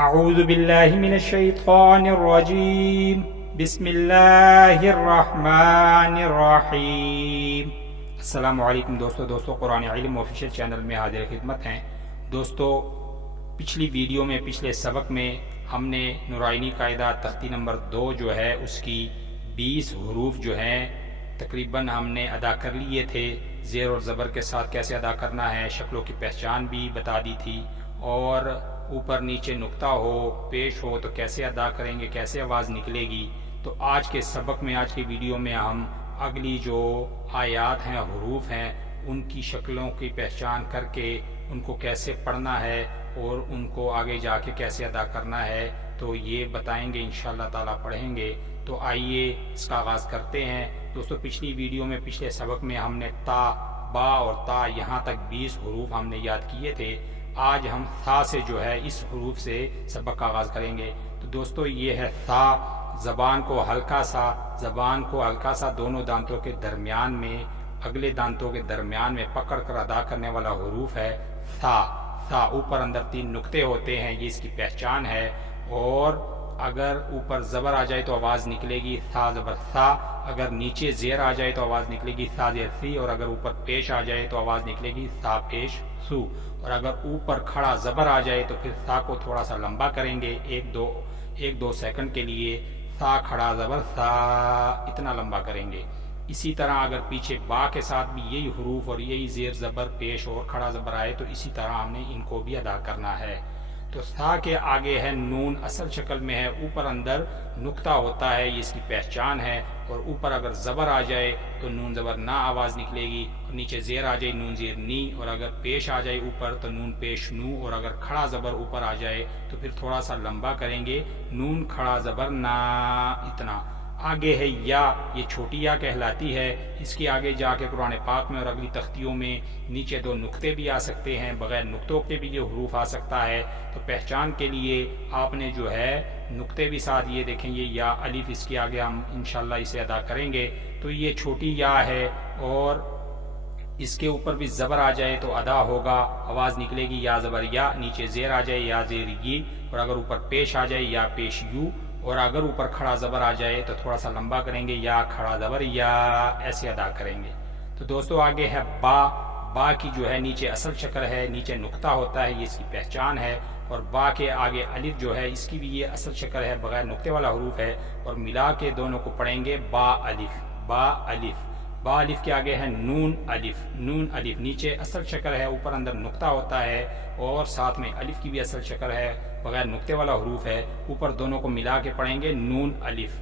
اعوذ باللہ من الشیطان الرجیم بسم اللہ الرحمن الرحیم۔ السلام علیکم دوستو قرآن علم آفیشیل چینل میں حاضر خدمت ہیں۔ دوستو پچھلی ویڈیو میں پچھلے سبق میں ہم نے نورانی قاعدہ تختی نمبر 2 جو ہے اس کی 20 حروف جو ہیں تقریباً ہم نے ادا کر لیے تھے۔ زیر اور زبر کے ساتھ کیسے ادا کرنا ہے، شکلوں کی پہچان بھی بتا دی تھی، اور اوپر نیچے نقطہ ہو پیش ہو تو کیسے ادا کریں گے، کیسے آواز نکلے گی۔ تو آج کے سبق میں، آج کی ویڈیو میں ہم اگلی جو آیات ہیں، حروف ہیں، ان کی شکلوں کی پہچان کر کے ان کو کیسے پڑھنا ہے اور ان کو آگے جا کے کیسے ادا کرنا ہے تو یہ بتائیں گے، انشاءاللہ تعالیٰ پڑھیں گے۔ تو آئیے اس کا آغاز کرتے ہیں۔ دوستو پچھلی ویڈیو میں، پچھلے سبق میں ہم نے تا، با اور تا یہاں تک 20 حروف ہم نے یاد کیے تھے۔ آج ہم ثا سے جو ہے اس حروف سے سبق کا آغاز کریں گے۔ تو دوستو یہ ہے ثا، زبان کو ہلکا سا دونوں دانتوں کے درمیان میں، اگلے دانتوں کے درمیان میں پکڑ کر ادا کرنے والا حروف ہے ثا۔ ثا اوپر اندر 3 نقطے ہوتے ہیں، یہ اس کی پہچان ہے، اور اگر اوپر زبر آ جائے تو آواز نکلے گی ثا زبر ثا، اگر نیچے زیر آ جائے تو آواز نکلے گی ثا زیر ثی، اور اگر اوپر پیش آ جائے تو آواز نکلے گی ثا پیش سو، اور اگر اوپر کھڑا زبر آ جائے تو پھر ثا کو تھوڑا سا لمبا کریں گے، ایک دو سیکنڈ کے لیے ثا کھڑا زبر ثا اتنا لمبا کریں گے۔ اسی طرح اگر پیچھے با کے ساتھ بھی یہی حروف اور یہی زیر زبر پیش اور کھڑا زبر آئے تو اسی طرح ہم نے ان کو بھی ادا کرنا ہے۔ تو ثا کے آگے ہے نون، اصل شکل میں ہے، اوپر اندر نقطہ ہوتا ہے، یہ اس کی پہچان ہے، اور اوپر اگر زبر آ جائے تو نون زبر نا آواز نکلے گی، اور نیچے زیر آ جائے نون زیر نی، اور اگر پیش آ جائے اوپر تو نون پیش نو، اور اگر کھڑا زبر اوپر آ جائے تو پھر تھوڑا سا لمبا کریں گے، نون کھڑا زبر نا اتنا۔ آگے ہے یا، یہ چھوٹی یا کہلاتی ہے، اس کے آگے جا کے قرآن پاک میں اور اگلی تختیوں میں نیچے 2 نقطے بھی آ سکتے ہیں، بغیر نقطوں کے بھی یہ حروف آ سکتا ہے۔ تو پہچان کے لیے آپ نے جو ہے نقطے بھی ساتھ، یہ دیکھیں یہ یا الف، اس کے آگے ہم انشاءاللہ اسے ادا کریں گے۔ تو یہ چھوٹی یا ہے، اور اس کے اوپر بھی زبر آ جائے تو ادا ہوگا، آواز نکلے گی یا زبر یا، نیچے زیر آ جائے یا زیر یہ، اور اگر اوپر پیش آ جائے یا پیش یو، اور اگر اوپر کھڑا زبر آ جائے تو تھوڑا سا لمبا کریں گے، یا کھڑا زبر یا، ایسے ادا کریں گے۔ تو دوستو آگے ہے با۔ با کی جو ہے نیچے اصل شکل ہے، نیچے نقطہ ہوتا ہے، یہ اس کی پہچان ہے، اور با کے آگے الف جو ہے اس کی بھی یہ اصل شکل ہے، بغیر نقطے والا حروف ہے، اور ملا کے دونوں کو پڑھیں گے با الف، با الف۔ با الف کے آگے ہے نون الف، نون الف نیچے اصل شکل ہے، اوپر اندر نقطہ ہوتا ہے، اور ساتھ میں الف کی بھی اصل شکل ہے، بغیر نقطے والا حروف ہے، اوپر دونوں کو ملا کے پڑھیں گے نون الف۔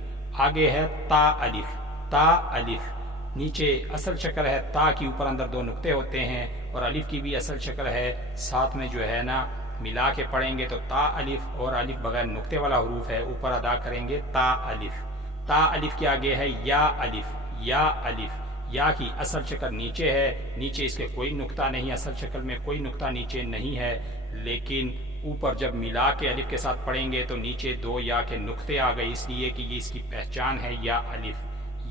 آگے ہے تا الف، تا الف نیچے اصل شکل ہے، تا کی اوپر اندر 2 نقطے ہوتے ہیں، اور الف کی بھی اصل شکل ہے، ساتھ میں جو ہے نا ملا کے پڑھیں گے تو تا الف، اور الف بغیر نقطے والا حروف ہے، اوپر ادا کریں گے تا الف۔ تا الف کے آگے ہے یا الف، یا الف، یا کی اصل شکل نیچے ہے، نیچے اس کے کوئی نقطہ نہیں، اصل شکل میں کوئی نقطہ نیچے نہیں ہے، لیکن اوپر جب ملا کے الف کے ساتھ پڑھیں گے تو نیچے 2 یا کے نقطے آ گئے، اس لیے کہ یہ اس کی پہچان ہے یا الف،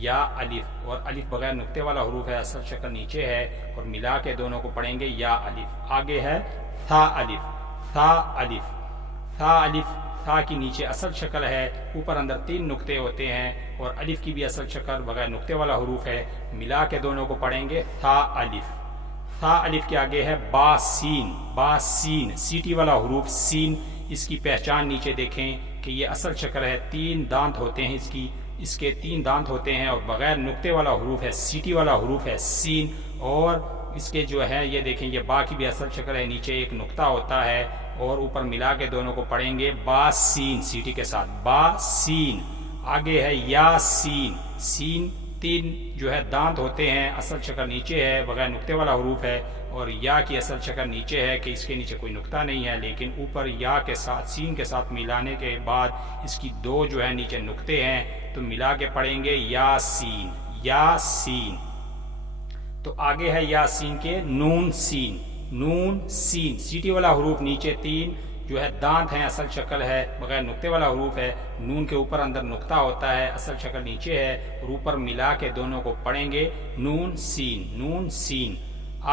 یا الف، اور الف بغیر نقطے والا حروف ہے، اصل شکل نیچے ہے، اور ملا کے دونوں کو پڑھیں گے یا الف۔ آگے ہے ثا الف، ثا الف، ثا الف، ثا کی نیچے اصل شکل ہے، اوپر اندر 3 نقطے ہوتے ہیں، اور الف کی بھی اصل شکل بغیر نقطے والا حروف ہے، ملا کے دونوں کو پڑھیں گے ثا الف۔ ثا الف کے آگے ہے با سین، با سین سیٹی والا حروف سین، اس کی پہچان نیچے دیکھیں کہ یہ اصل شکل ہے، 3 دانت ہوتے ہیں اس کے 3 دانت ہوتے ہیں، اور بغیر نقطے والا حروف ہے، سیٹی والا حروف ہے سین، اور اس کے جو ہے یہ دیکھیں یہ با کی بھی اصل شکل ہے، نیچے ایک نقطہ ہوتا ہے، اور اوپر ملا کے دونوں کو پڑھیں گے با سین سیٹی کے ساتھ، با سین۔ آگے ہے یا سین، سین 3 جو ہے دانت ہوتے ہیں، اصل شکل نیچے ہے، بغیر نقطے والا حروف ہے، اور یا کی اصل شکل نیچے ہے کہ اس کے نیچے کوئی نقطہ نہیں ہے، لیکن اوپر یا کے ساتھ سین کے ساتھ ملانے کے بعد اس کی 2 جو ہے نیچے نقطے ہیں، تو ملا کے پڑھیں گے یا سین، یا سین۔ تو آگے ہے یا سین کے نون سین، نون سین سیٹی والا حروف نیچے 3 جو ہے دانت ہیں، اصل شکل ہے، بغیر نقطے والا حروف ہے، نون کے اوپر اندر نقطہ ہوتا ہے، اصل شکل نیچے ہے، اور اوپر ملا کے دونوں کو پڑھیں گے نون سین، نون سین۔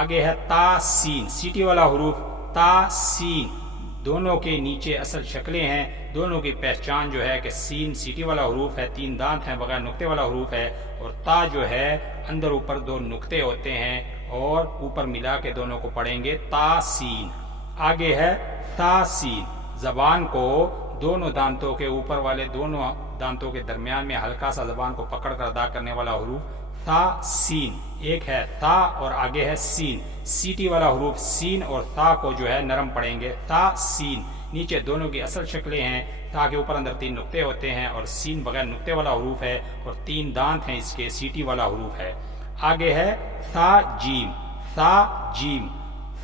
آگے ہے تا سین، سیٹی والا حروف تا سین، دونوں کے نیچے اصل شکلیں ہیں، دونوں کی پہچان جو ہے کہ سین سیٹی والا حروف ہے، 3 دانت ہیں، بغیر نقطے والا حروف ہے، اور تا جو ہے اندر اوپر 2 نقطے ہوتے ہیں اور اوپر ملا کے دونوں کو پڑھیں گے تا سین۔ آگے ہے تا سین، زبان کو دونوں دانتوں کے اوپر والے دونوں دانتوں کے درمیان میں ہلکا سا زبان کو پکڑ کر ادا کرنے والا حروف تا سین۔ ایک ہے تا اور آگے ہے سین، سیٹی والا حروف سین اور تا کو جو ہے نرم پڑھیں گے تا سین۔ نیچے دونوں کی اصل شکلیں ہیں، تا کے اوپر اندر 3 نقطے ہوتے ہیں اور سین بغیر نقطے والا حروف ہے اور 3 دانت ہیں اس کے، سیٹی والا حروف ہے۔ آگے ہے تا جیم، تا جیم،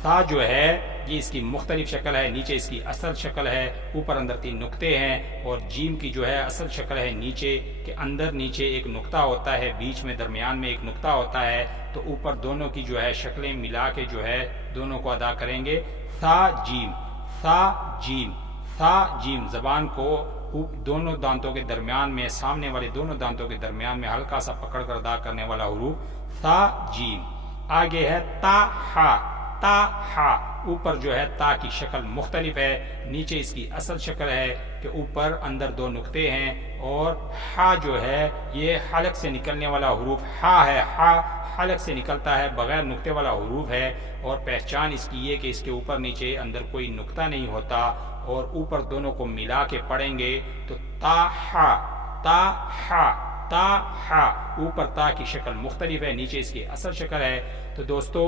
تا جو ہے یہ اس کی مختلف شکل ہے، نیچے اس کی اصل شکل ہے، اوپر اندر 3 نقطے ہیں، اور جیم کی جو ہے اصل شکل ہے نیچے کہ اندر نیچے ایک نقطہ ہوتا ہے، بیچ میں درمیان میں ایک نقطہ ہوتا ہے، تو اوپر دونوں کی جو ہے شکلیں ملا کے جو ہے دونوں کو ادا کریں گے تا جیم، تا جیم، تا جیم۔ زبان کو دونوں دانتوں کے درمیان میں، سامنے والے دونوں دانتوں کے درمیان میں ہلکا سا پکڑ کر ادا کرنے والا حروف تا جیم۔ آگے ہے تا ہا، تا ہا، اوپر جو ہے تا کی شکل مختلف ہے، نیچے اس کی اصل شکل ہے کہ اوپر اندر 2 نقطے ہیں، اور ہا جو ہے یہ حلق سے نکلنے والا حروف ہا ہے، ہا حلق سے نکلتا ہے، بغیر نقطے والا حروف ہے، اور پہچان اس کی یہ کہ اس کے اوپر نیچے اندر کوئی نقطہ نہیں ہوتا، اور اوپر دونوں کو ملا کے پڑھیں گے تو تا ہا، تا ہا، تا ہا۔ اوپر تا کی شکل مختلف ہے، نیچے اس کی اصل شکل ہے۔ تو دوستو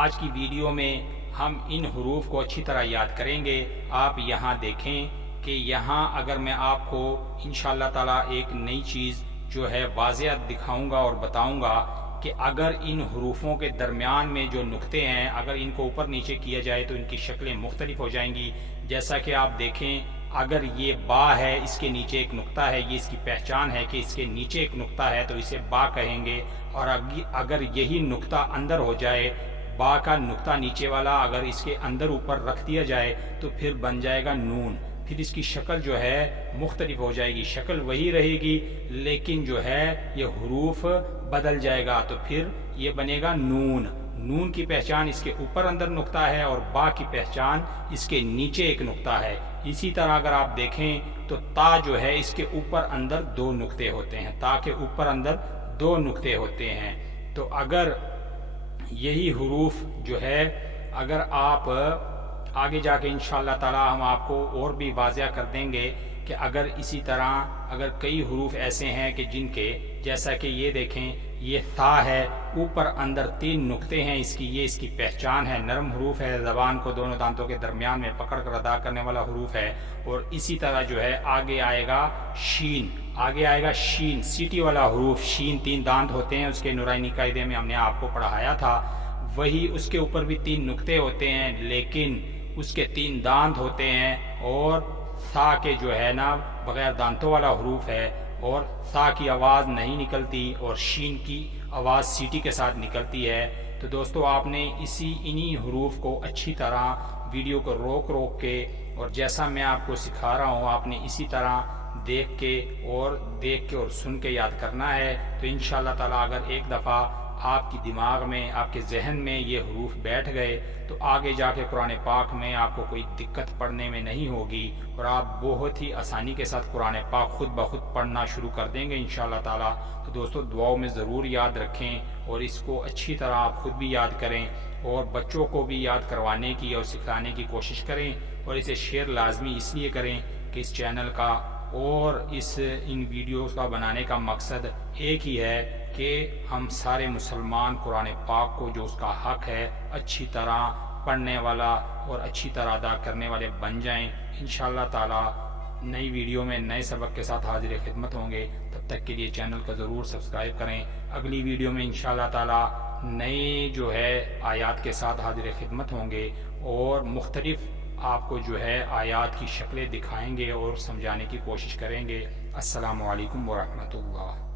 آج کی ویڈیو میں ہم ان حروف کو اچھی طرح یاد کریں گے۔ آپ یہاں دیکھیں کہ یہاں اگر میں آپ کو انشاءاللہ تعالی ایک نئی چیز جو ہے واضح دکھاؤں گا اور بتاؤں گا کہ اگر ان حروفوں کے درمیان میں جو نقطے ہیں اگر ان کو اوپر نیچے کیا جائے تو ان کی شکلیں مختلف ہو جائیں گی۔ جیسا کہ آپ دیکھیں اگر یہ با ہے، اس کے نیچے ایک نقطہ ہے، یہ اس کی پہچان ہے کہ اس کے نیچے ایک نقطہ ہے تو اسے با کہیں گے، اور اگر یہی نقطہ اندر ہو جائے، با کا نقطہ نیچے والا اگر اس کے اندر اوپر رکھ دیا جائے تو پھر بن جائے گا نون، پھر اس کی شکل جو ہے مختلف ہو جائے گی، شکل وہی رہے گی لیکن جو ہے یہ حروف بدل جائے گا، تو پھر یہ بنے گا نون۔ نون کی پہچان اس کے اوپر اندر نقطہ ہے اور با کی پہچان اس کے نیچے ایک نقطہ ہے۔ اسی طرح اگر آپ دیکھیں تو تا جو ہے اس کے اوپر اندر 2 نقطے ہوتے ہیں، تا کے اوپر اندر 2 نقطے ہوتے ہیں۔ تو اگر یہی حروف جو ہے اگر آپ آگے جا کے انشاءاللہ تعالی ہم آپ کو اور بھی واضح کر دیں گے کہ اگر اسی طرح اگر کئی حروف ایسے ہیں کہ جن کے جیسا کہ یہ دیکھیں یہ تھا ہے، اوپر اندر 3 نقطے ہیں اس کی، یہ اس کی پہچان ہے، نرم حروف ہے، زبان کو دونوں دانتوں کے درمیان میں پکڑ کر ادا کرنے والا حروف ہے۔ اور اسی طرح جو ہے آگے آئے گا شین، آگے آئے گا شین، سیٹی والا حروف شین، 3 دانت ہوتے ہیں، اس کے نورانی قاعدے میں ہم نے آپ کو پڑھایا تھا، وہی اس کے اوپر بھی 3 نقطے ہوتے ہیں لیکن اس کے 3 دانت ہوتے ہیں، اور سا کے جو ہے نا بغیر دانتوں والا حروف ہے، اور سا کی آواز نہیں نکلتی اور شین کی آواز سیٹی کے ساتھ نکلتی ہے۔ تو دوستو آپ نے انہی حروف کو اچھی طرح ویڈیو کو روک روک کے اور جیسا میں آپ کو سکھا رہا ہوں آپ نے اسی طرح دیکھ کے اور سن کے یاد کرنا ہے۔ تو انشاءاللہ تعالی اگر ایک دفعہ آپ کی دماغ میں، آپ کے ذہن میں یہ حروف بیٹھ گئے تو آگے جا کے قرآن پاک میں آپ کو کوئی دقت پڑھنے میں نہیں ہوگی، اور آپ بہت ہی آسانی کے ساتھ قرآن پاک خود بخود پڑھنا شروع کر دیں گے انشاءاللہ تعالی۔ تو دوستو دعاؤں میں ضرور یاد رکھیں اور اس کو اچھی طرح آپ خود بھی یاد کریں اور بچوں کو بھی یاد کروانے کی اور سکھانے کی کوشش کریں، اور اسے شیئر لازمی اس لیے کریں کہ اس چینل کا اور ان ویڈیوز کا بنانے کا مقصد ایک ہی ہے کہ ہم سارے مسلمان قرآن پاک کو جو اس کا حق ہے اچھی طرح پڑھنے والا اور اچھی طرح ادا کرنے والے بن جائیں۔ انشاءاللہ تعالی نئی ویڈیو میں نئے سبق کے ساتھ حاضر خدمت ہوں گے، تب تک کے لیے چینل کو ضرور سبسکرائب کریں۔ اگلی ویڈیو میں انشاءاللہ تعالی نئے جو ہے آیات کے ساتھ حاضر خدمت ہوں گے اور مختلف آپ کو جو ہے آیات کی شکلیں دکھائیں گے اور سمجھانے کی کوشش کریں گے۔ السلام علیکم ورحمۃ اللہ۔